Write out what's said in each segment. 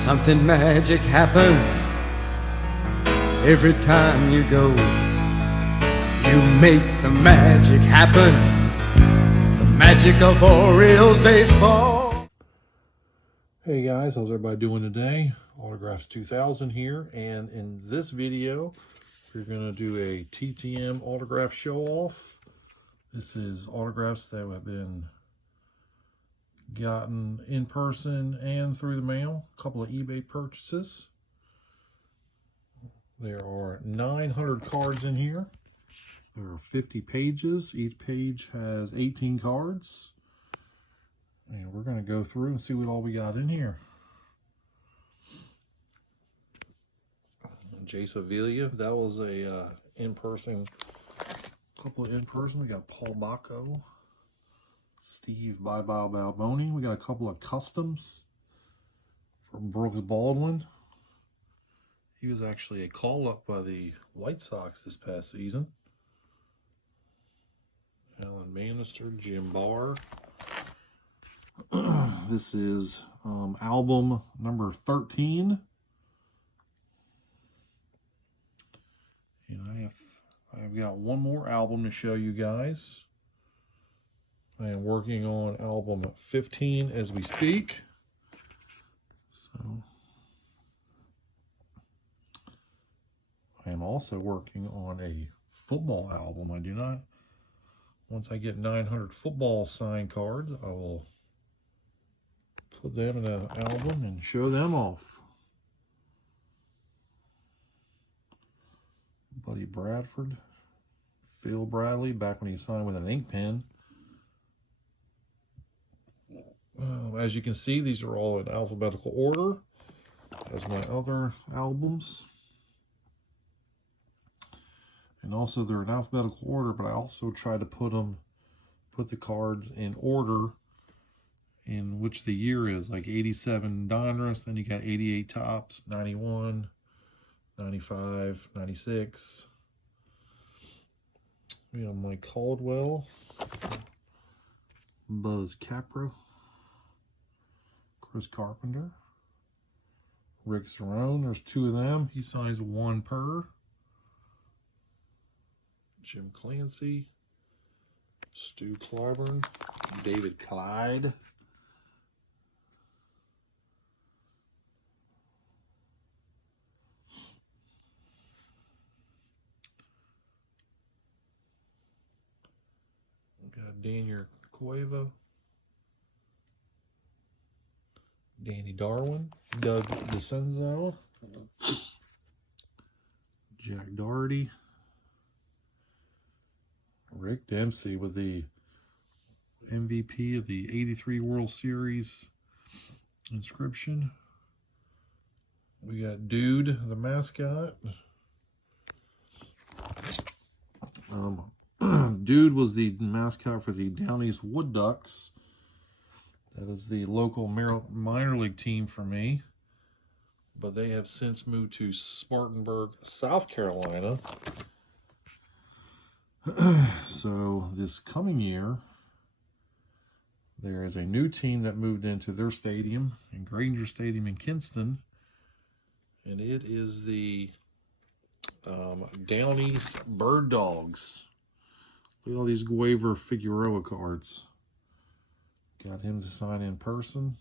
Something magic happens every time you go. You make the magic happen, the magic of Orioles baseball. Hey guys, how's everybody doing today? Autographs 2000 here, and in this video we're going to do a TTM autograph show off. This is autographs that have been gotten in person and through the mail. A couple of eBay purchases. There are 900 cards in here. There are 50 pages. Each page has 18 cards. And we're going to go through and see what all we got in here. Jay Sevilla, that was a in-person, couple of in-person. We got Paul Bacco, Steve Balboni. We got a couple of customs from Brooks Baldwin. He was actually a call-up by the White Sox this past season. Alan Bannister, Jim Barr. This is album number 13. And I've got one more album to show you guys. I am working on album 15 as we speak. So I am also working on a football album. I do not, once I get 900 football signed cards, I will put them in an album and show them off. Buddy Bradford, Phil Bradley, back when he signed with an ink pen. As you can see, these are all in alphabetical order, as my other albums. And also they're in alphabetical order, but I also try to put the cards in order in which the year is, like 87 Donruss, then you got 88 Topps, 91, 95, 96. We have Mike Caldwell, Buzz Capra, Chris Carpenter, Rick Cerrone. There's two of them. He signs one per. Jim Clancy, Stu Clyburn, David Clyde. We got Daniel Cueva, Danny Darwin, Doug DeCenzo, Jack Doherty, Rick Dempsey with the MVP of the 83 World Series inscription. We got Dude, the mascot. Dude was the mascot for the Down East Wood Ducks. That is the local minor league team for me. But they have since moved to Spartanburg, South Carolina. So this coming year, there is a new team that moved into their stadium, in Granger Stadium in Kinston. And it is the Down East Bird Dogs. Look at all these Guaver Figueroa cards. Got him to sign in person.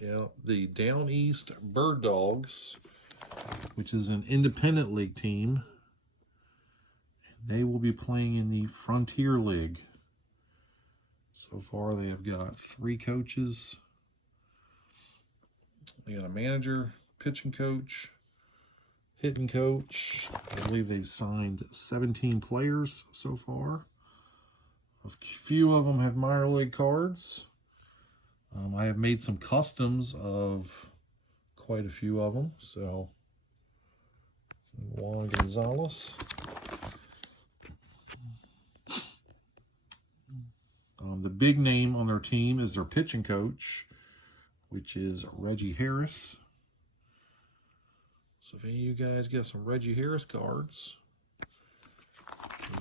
Yeah, the Down East Bird Dogs, which is an independent league team. They will be playing in the Frontier League. So far, they have got 3 coaches. They got a manager, pitching coach, hitting coach. I believe they've signed 17 players so far. A few of them have minor league cards. I have made some customs of quite a few of them. So, Juan Gonzalez. The big name on their team is their pitching coach, which is Reggie Harris. So if any of you guys get some Reggie Harris cards,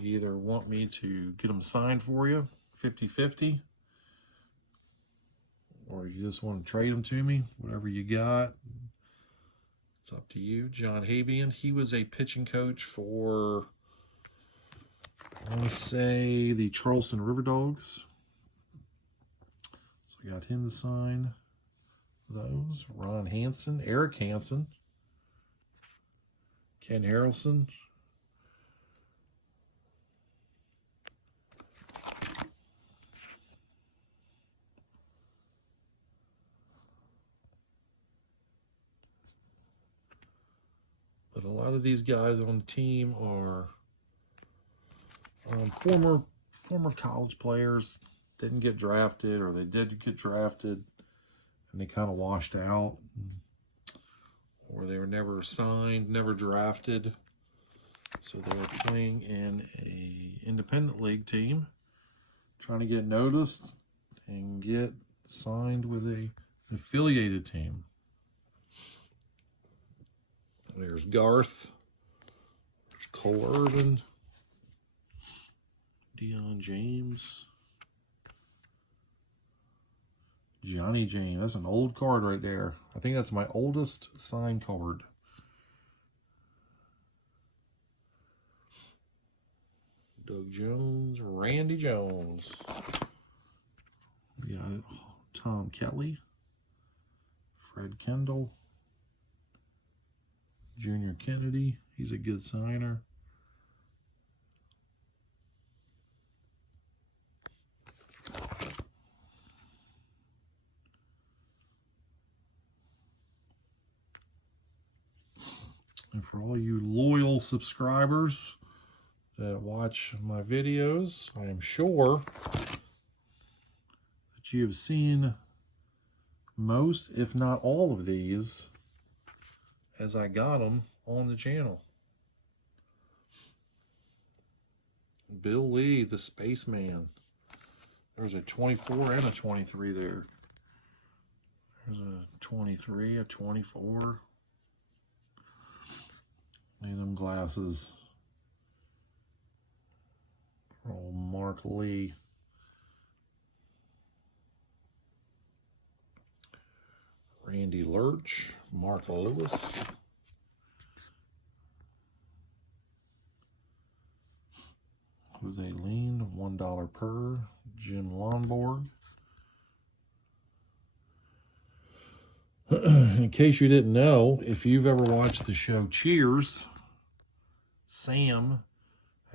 you either want me to get them signed for you, 50-50, or you just want to trade them to me, whatever you got, it's up to you. John Habian, he was a pitching coach for, I want to say, the Charleston River Dogs. So I got him to sign those. Ron Hansen, Eric Hansen, Ken Harrelson. But a lot of these guys on the team are former college players. Didn't get drafted, or they did get drafted and they kind of washed out, or they were never signed, never drafted. So they were playing in a independent league team, trying to get noticed and get signed with an affiliated team. There's Garth. There's Cole Irvin. Deion James. Johnny James. That's an old card right there. I think that's my oldest signed card. Doug Jones. Randy Jones. We got Tom Kelly. Fred Kendall. Junior Kennedy. He's a good signer. And for all you loyal subscribers that watch my videos, I am sure that you have seen most, if not all of these, as I got them on the channel. Bill Lee, the Spaceman. There's a 24 and a 23 there. There's a 23, a 24. And them glasses. Oh, Mark Lee. Randy Lurch. Mark Lewis. Jose Lean, $1 per. Jim Lonborg. In case you didn't know, if you've ever watched the show Cheers, Sam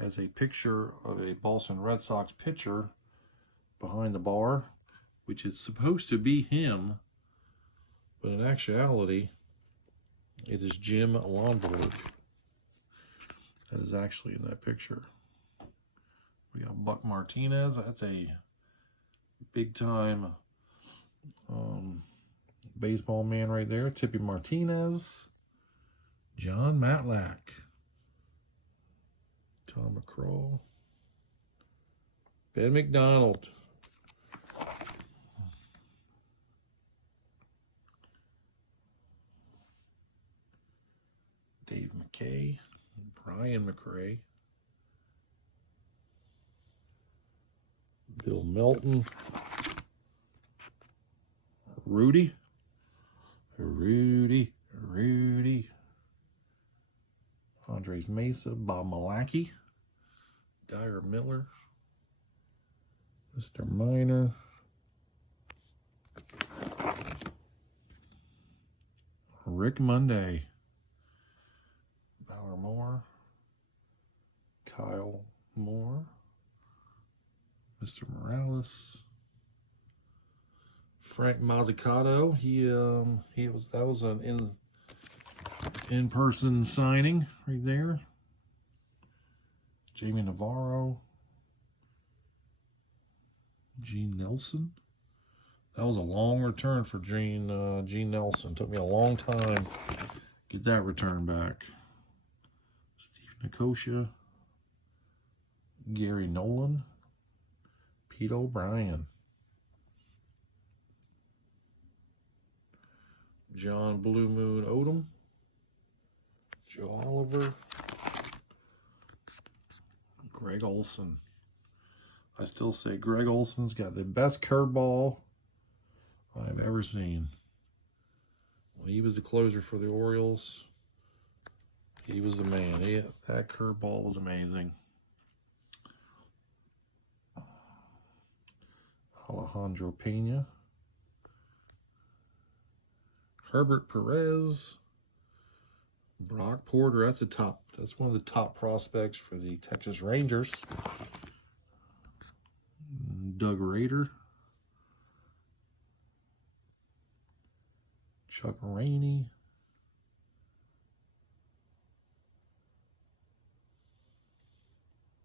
has a picture of a Boston Red Sox pitcher behind the bar, which is supposed to be him, but in actuality, it is Jim Lonborg that is actually in that picture. We got Buck Martinez. That's a big-time baseball man right there. Tippy Martinez. John Matlack. Tom McCraw. Ben McDonald. Dave McKay. Brian McRae. Bill Melton. Rudy. Andres Mesa. Bob Malacki. Dyer Miller. Mr. Minor. Rick Monday. Bauer Moore. Kyle Moore. Mr. Morales. Frank Mazzucato. That was an in-person signing right there. Jamie Navarro. Gene Nelson. That was a long return for Gene Nelson. Took me a long time to get that return back. Steve Nicosia. Gary Nolan. Pete O'Brien. John Blue Moon Odom. Joe Oliver. Greg Olson. I still say Greg Olson's got the best curveball I've ever seen. When he was the closer for the Orioles, he was the man. That curveball was amazing. Alejandro Pena. Herbert Perez. Brock Porter. That's one of the top prospects for the Texas Rangers. Doug Rader. Chuck Rainey.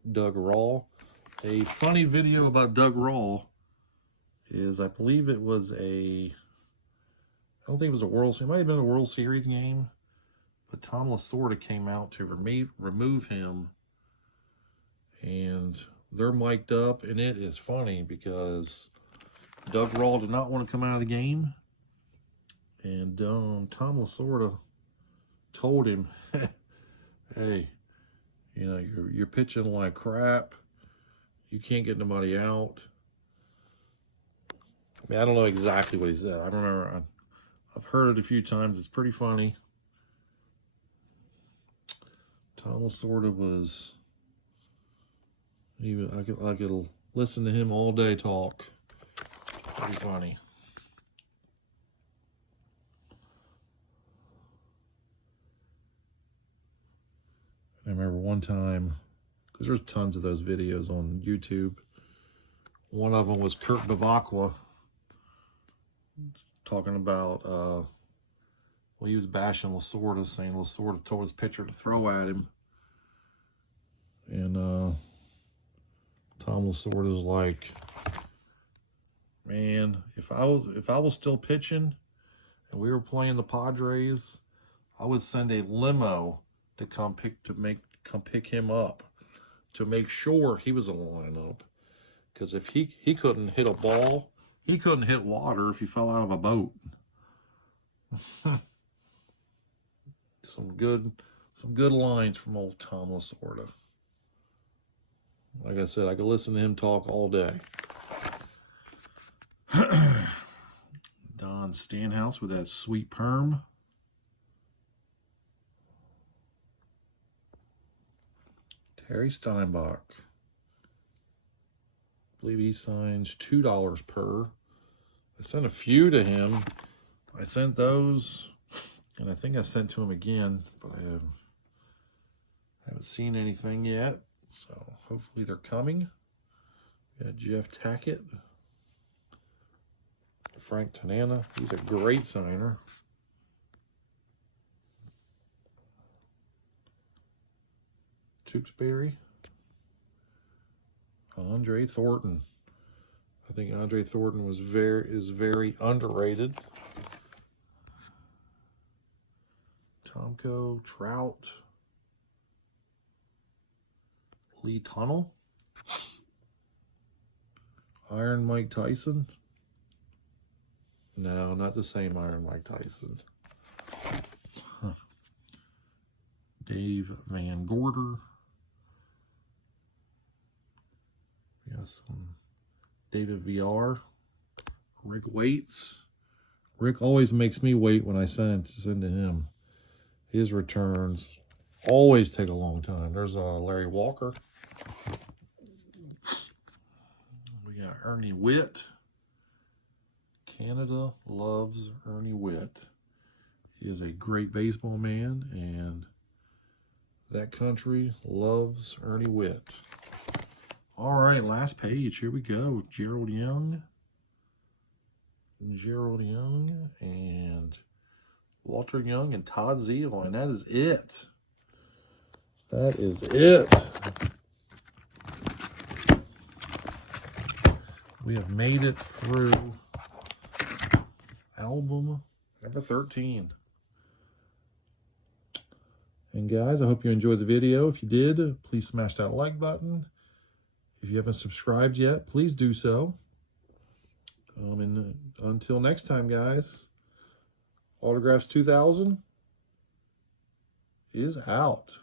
Doug Raw. A funny video about Doug Raw is, I believe it was I don't think it was a World Series, it might have been a World Series game, but Tom Lasorda came out to remove him, and they're mic'd up, and it is funny because Doug Raw did not want to come out of the game, and Tom Lasorda told him, hey, you know, you're pitching like crap. You can't get nobody out. I mean, I don't know exactly what he said. I don't remember. I've heard it a few times. It's pretty funny. Tom Lasorda was... I could listen to him all day talk. Pretty funny. I remember one time, because there's tons of those videos on YouTube. One of them was Kurt Bavacqua talking about, well, he was bashing Lasorda, saying Lasorda told his pitcher to throw at him. And Tom Lasorda's like, man, if I was still pitching and we were playing the Padres, I would send a limo to come pick him up to make sure he was in the lineup. Because if he couldn't hit a ball, he couldn't hit water if he fell out of a boat. Some good lines from old Tom Lasorda. Like I said, I could listen to him talk all day. Don Stanhouse with that sweet perm. Terry Steinbach. I believe he signs $2 per. I sent a few to him. I sent those, and I think I sent to him again, but I haven't seen anything yet. So hopefully they're coming. We got Jeff Tackett. Frank Tanana. He's a great signer. Tewksbury. Andre Thornton. I think Andre Thornton is very underrated. Tomko, Trout. Lee Tunnel. Iron Mike Tyson. No, not the same Iron Mike Tyson. Dave Van Gorder. We got some David VR. Rick Waits. Rick always makes me wait when I send to him. His returns always take a long time. There's Larry Walker. We got Ernie Witt. Canada loves Ernie Witt. He is a great baseball man, and that country loves Ernie Witt. All right, last page. Here we go. Gerald Young. And Walter Young and Todd Zeile, and that is it. That is it. We have made it through album number 13. And guys, I hope you enjoyed the video. If you did, please smash that like button. If you haven't subscribed yet, please do so. And until next time, guys, Autographs 2000 is out.